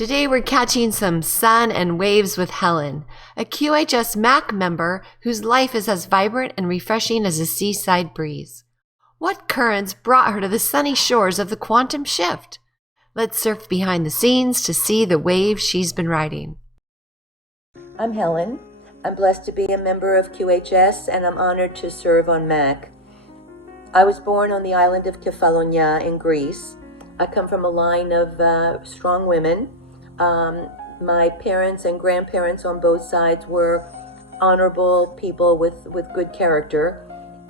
Today we're catching some sun and waves with Helen, a QHS MAC member whose life is as vibrant and refreshing as a seaside breeze. What currents brought her to the sunny shores of the quantum shift? Let's surf behind the scenes to see the waves she's been riding. I'm Helen. I'm blessed to be a member of QHS and I'm honored to serve on MAC. I was born on the island of Kefalonia in Greece. I come from a line of strong women. My parents and grandparents on both sides were honorable people with good character,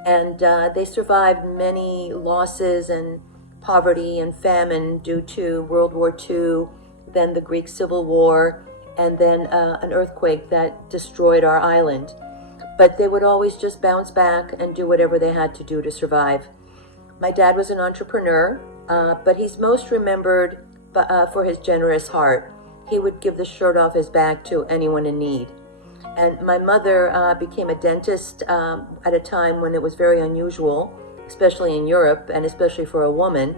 and they survived many losses and poverty and famine due to World War II, then the Greek Civil War, and then an earthquake that destroyed our island. But they would always just bounce back and do whatever they had to do to survive. My dad was an entrepreneur, but he's most remembered for his generous heart. He would give the shirt off his back to anyone in need. And my mother became a dentist at a time when it was very unusual, especially in Europe and especially for a woman.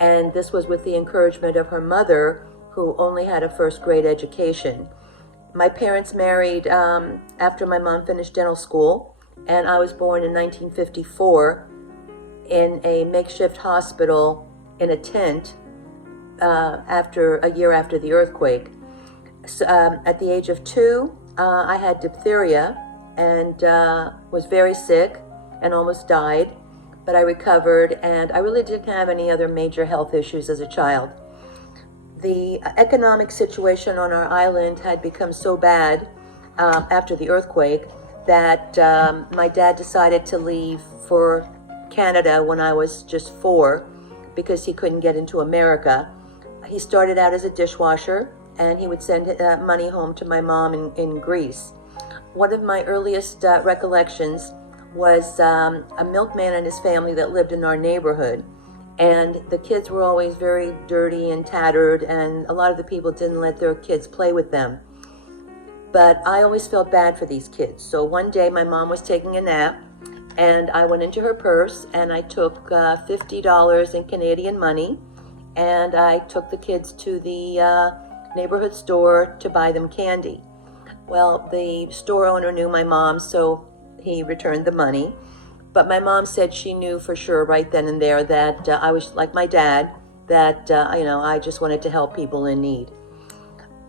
And this was with the encouragement of her mother, who only had a first-grade education. My parents married after my mom finished dental school, and I was born in 1954 in a makeshift hospital in a tent a year after the earthquake. So, at the age of 2, I had diphtheria and was very sick and almost died, but I recovered, and I really didn't have any other major health issues as a child. The economic situation on our island had become so bad after the earthquake that my dad decided to leave for Canada when I was just 4 because he couldn't get into America. He started out as a dishwasher, and he would send money home to my mom in Greece. One of my earliest recollections was a milkman and his family that lived in our neighborhood. And the kids were always very dirty and tattered, and a lot of the people didn't let their kids play with them. But I always felt bad for these kids. So one day my mom was taking a nap, and I went into her purse and I took $50 in Canadian money, and I took the kids to the neighborhood store to buy them candy. Well, the store owner knew my mom, so he returned the money. But my mom said she knew for sure right then and there that I was like my dad, that I just wanted to help people in need.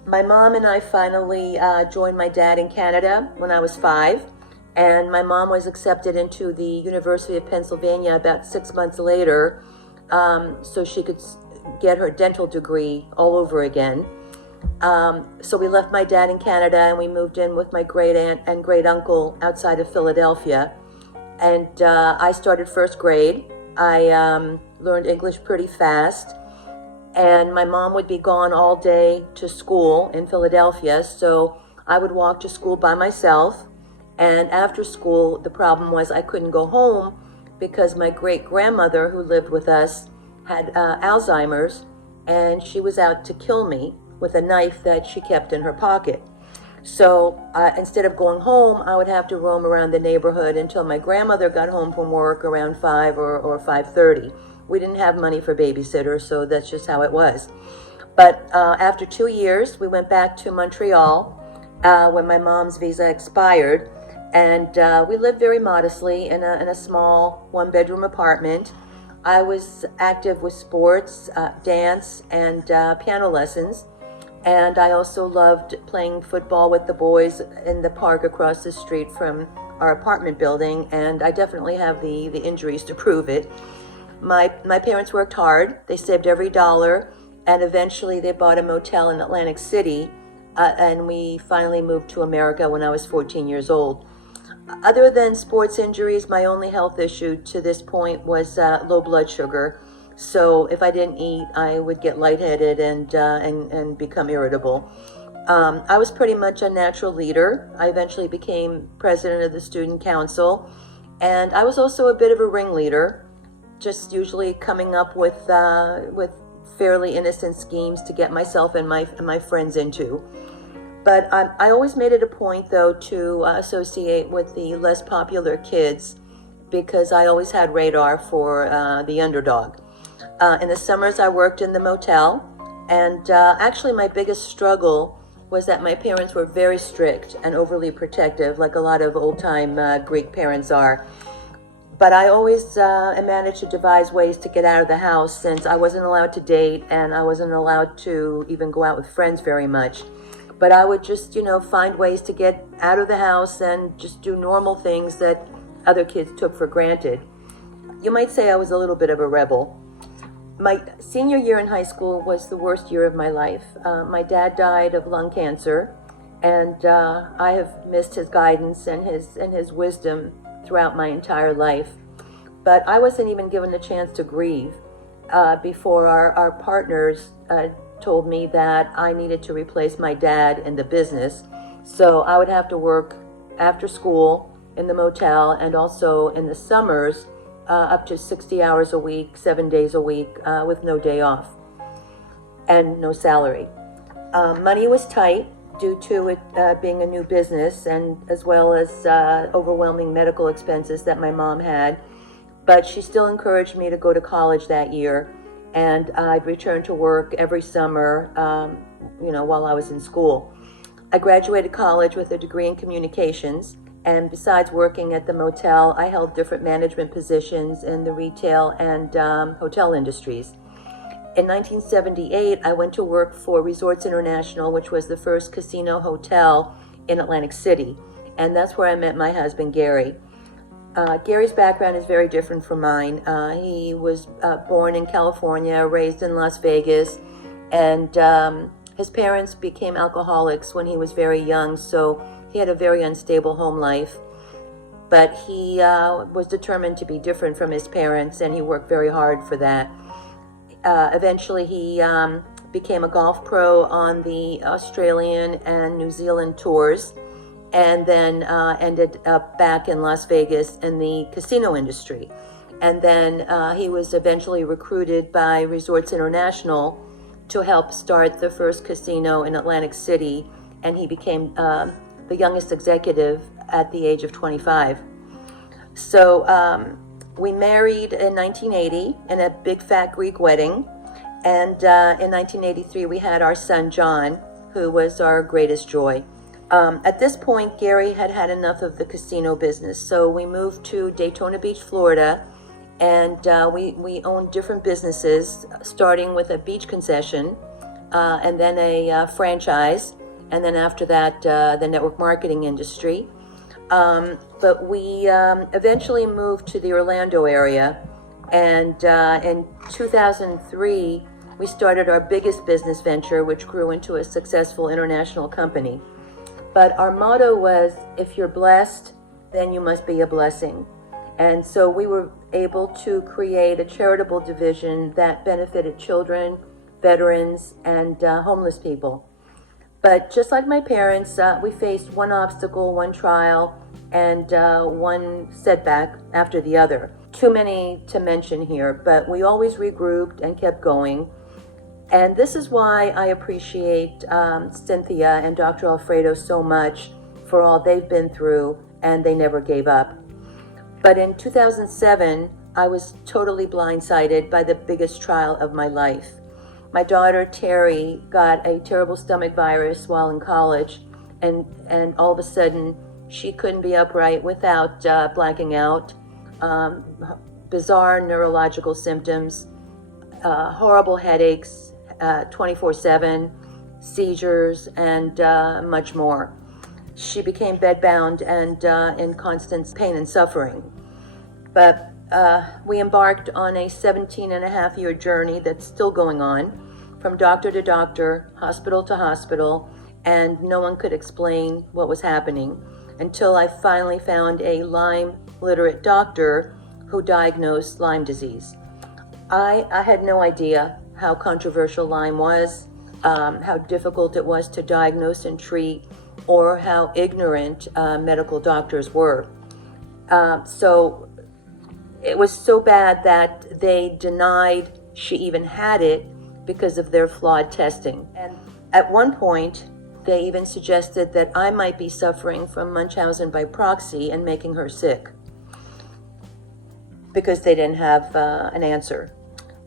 My mom and I finally joined my dad in Canada when I was 5, and my mom was accepted into the University of Pennsylvania about 6 months later, so she could get her dental degree all over again. So we left my dad in Canada and we moved in with my great aunt and great uncle outside of Philadelphia. And I started first grade. I learned English pretty fast. And my mom would be gone all day to school in Philadelphia, so I would walk to school by myself. And after school, the problem was I couldn't go home because my great-grandmother who lived with us had Alzheimer's, and she was out to kill me with a knife that she kept in her pocket. So instead of going home, I would have to roam around the neighborhood until my grandmother got home from work around 5 or 5:30. We didn't have money for babysitters, so that's just how it was. But after 2 years, we went back to Montreal when my mom's visa expired, and we lived very modestly in a small one-bedroom apartment. I was active with sports, dance, and piano lessons. And I also loved playing football with the boys in the park across the street from our apartment building, and I definitely have the injuries to prove it. My parents worked hard. They saved every dollar, and eventually they bought a motel in Atlantic City, and we finally moved to America when I was 14 years old. Other than sports injuries, my only health issue to this point was low blood sugar. So if I didn't eat, I would get lightheaded and become irritable. I was pretty much a natural leader. I eventually became president of the student council, and I was also a bit of a ringleader, just usually coming up with fairly innocent schemes to get myself and my friends into. But I always made it a point, though, to associate with the less popular kids because I always had radar for the underdog. In the summers, I worked in the motel, And actually my biggest struggle was that my parents were very strict and overly protective, like a lot of old-time Greek parents are. But I always managed to devise ways to get out of the house, since I wasn't allowed to date and I wasn't allowed to even go out with friends very much. But I would just, find ways to get out of the house and just do normal things that other kids took for granted. You might say I was a little bit of a rebel. My senior year in high school was the worst year of my life. My dad died of lung cancer, and I have missed his guidance and his wisdom throughout my entire life. But I wasn't even given a chance to grieve before our partners told me that I needed to replace my dad in the business. So I would have to work after school in the motel, and also in the summers up to 60 hours a week, 7 days a week, with no day off and no salary. Money was tight due to it being a new business, and as well as overwhelming medical expenses that my mom had. But she still encouraged me to go to college that year, and I'd return to work every summer, while I was in school. I graduated college with a degree in communications, and besides working at the motel, I held different management positions in the retail and hotel industries. In 1978, I went to work for Resorts International, which was the first casino hotel in Atlantic City, and that's where I met my husband, Gary. Gary's background is very different from mine. He was born in California, raised in Las Vegas, and his parents became alcoholics when he was very young, so he had a very unstable home life. But he was determined to be different from his parents, and he worked very hard for that. Eventually, he became a golf pro on the Australian and New Zealand tours, and then ended up back in Las Vegas in the casino industry. And then he was eventually recruited by Resorts International to help start the first casino in Atlantic City, and he became the youngest executive at the age of 25. So we married in 1980 in a big fat Greek wedding, and in 1983 we had our son John, who was our greatest joy. At this point, Gary had had enough of the casino business, so we moved to Daytona Beach, Florida, and we owned different businesses, starting with a beach concession, and then a franchise, and then after that, the network marketing industry. But we eventually moved to the Orlando area, and in 2003, we started our biggest business venture, which grew into a successful international company. But our motto was, if you're blessed, then you must be a blessing. And so we were able to create a charitable division that benefited children, veterans, and homeless people. But just like my parents, we faced one obstacle, one trial, and one setback after the other. Too many to mention here, but we always regrouped and kept going. And this is why I appreciate Cynthia and Dr. Alfredo so much for all they've been through, and they never gave up. But in 2007, I was totally blindsided by the biggest trial of my life. My daughter, Terry, got a terrible stomach virus while in college, and all of a sudden, she couldn't be upright without blacking out, bizarre neurological symptoms, horrible headaches, 24/7, seizures, and much more. She became bedbound and in constant pain and suffering. But we embarked on a 17-and-a-half-year journey that's still going on, from doctor to doctor, hospital to hospital, and no one could explain what was happening until I finally found a Lyme-literate doctor who diagnosed Lyme disease. I had no idea how controversial Lyme was, how difficult it was to diagnose and treat, or how ignorant medical doctors were. So it was so bad that they denied she even had it because of their flawed testing. And at one point, they even suggested that I might be suffering from Munchausen by proxy and making her sick, because they didn't have an answer.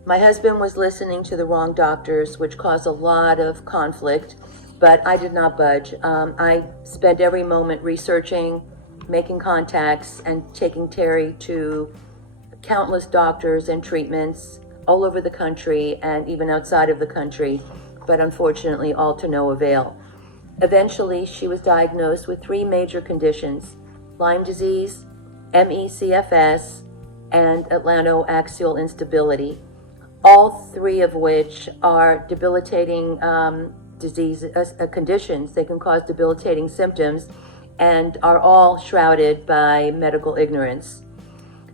My husband was listening to the wrong doctors, which caused a lot of conflict, but I did not budge. I spent every moment researching, making contacts, and taking Terry to countless doctors and treatments all over the country and even outside of the country, but unfortunately all to no avail. Eventually, she was diagnosed with 3 major conditions: Lyme disease, ME/CFS, and atlantoaxial instability, all 3 of which are debilitating conditions. They can cause debilitating symptoms and are all shrouded by medical ignorance.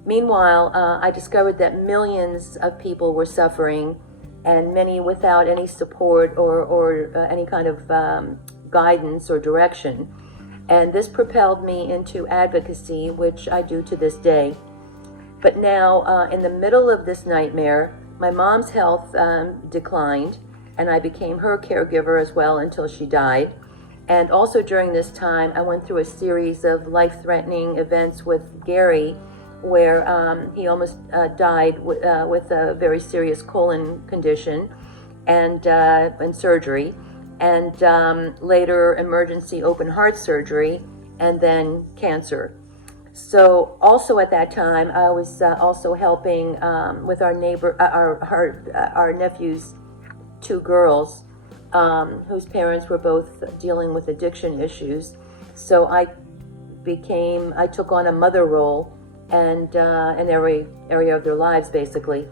Meanwhile, I discovered that millions of people were suffering, and many without any support or any kind of guidance or direction. And this propelled me into advocacy, which I do to this day. But now, in the middle of this nightmare, my mom's health declined, and I became her caregiver as well until she died. And also during this time, I went through a series of life-threatening events with Gary, where he almost died with a very serious colon condition and surgery, and later emergency open heart surgery, and then cancer. So also at that time, I was also helping with our neighbor, our nephew's 2 girls, whose parents were both dealing with addiction issues. So I took on a mother role and in every area of their lives, basically.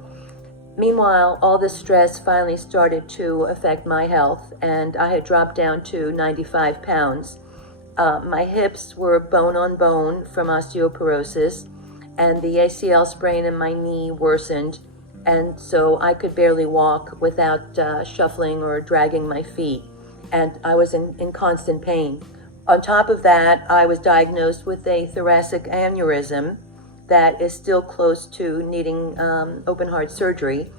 Meanwhile, all this stress finally started to affect my health, and I had dropped down to 95 pounds. My hips were bone on bone from osteoporosis, and the ACL sprain in my knee worsened, and so I could barely walk without shuffling or dragging my feet, and I was in constant pain. On top of that, I was diagnosed with a thoracic aneurysm that is still close to needing open heart surgery,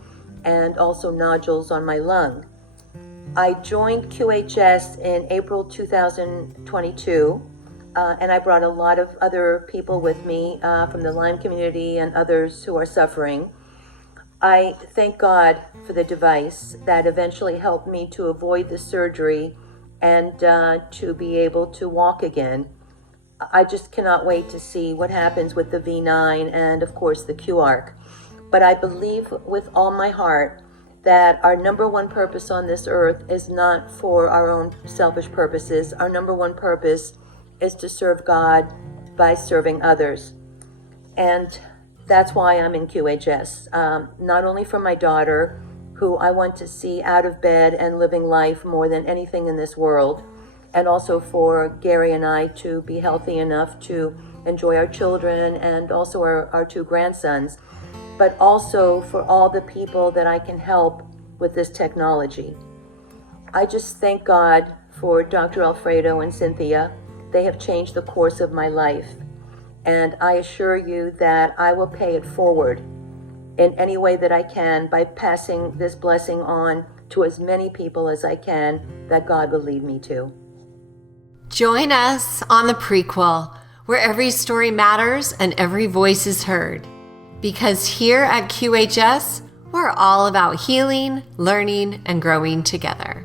and also nodules on my lung. I joined QHS in April 2022, and I brought a lot of other people with me from the Lyme community and others who are suffering. I thank God for the device that eventually helped me to avoid the surgery and to be able to walk again. I just cannot wait to see what happens with the V9 and, of course, the QArc. But I believe with all my heart that our number one purpose on this earth is not for our own selfish purposes. Our number one purpose is to serve God by serving others. And that's why I'm in QHS. Not only for my daughter, who I want to see out of bed and living life more than anything in this world, and also for Gary and I to be healthy enough to enjoy our children and also our 2 grandsons, but also for all the people that I can help with this technology. I just thank God for Dr. Alfredo and Cynthia. They have changed the course of my life, and I assure you that I will pay it forward in any way that I can by passing this blessing on to as many people as I can that God will lead me to. Join us on the Prequel, where every story matters and every voice is heard. Because here at QHS, we're all about healing, learning, and growing together.